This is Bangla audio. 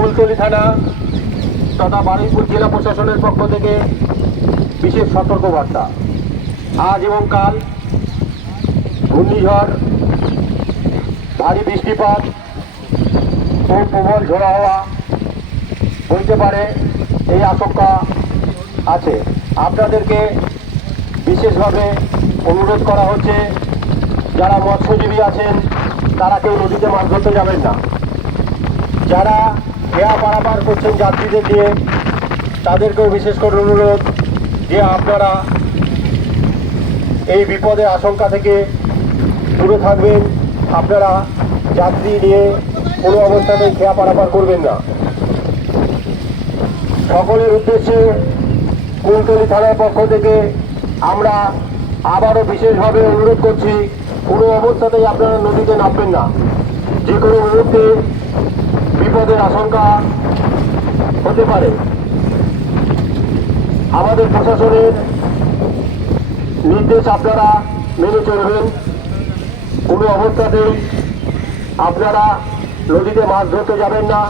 কুলতলি থানা তথা বারুইপুর জেলা প্রশাসনের পক্ষ থেকে বিশেষ সতর্কবার্তা। আজ এবং কাল ঘূর্ণিঝড়, ভারী বৃষ্টিপাত ও প্রবল ঝোড়ো হাওয়া বইতে পারে, এই আশঙ্কা আছে। আপনাদেরকে বিশেষভাবে অনুরোধ করা হচ্ছে, যারা মৎস্যজীবী আছেন তারা কেউ নদীতে মাছ ধরতে যাবেন না। যারা খেয়া পারাপার করছেন যাত্রীদের দিয়ে, তাদেরকেও বিশেষ করে অনুরোধ যে আপনারা এই বিপদের আশঙ্কা থেকে দূরে থাকবেন। আপনারা যাত্রী নিয়ে কোনো অবস্থাতেই খেয়া পারাপার করবেন না। সকলের উদ্দেশ্যে কুলতলি থানার পক্ষ থেকে আমরা আবারও বিশেষভাবে অনুরোধ করছি, কোনো অবস্থাতেই আপনারা নদীতে নামবেন না। যে কোনো মুহূর্তে বিপদের আশঙ্কা হতে পারে। আমাদের প্রশাসনের নির্দেশ আপনারা মেনে চলবেন। কোনো অবস্থাতেই আপনারা নদীতে মাছ ধরতে যাবেন না।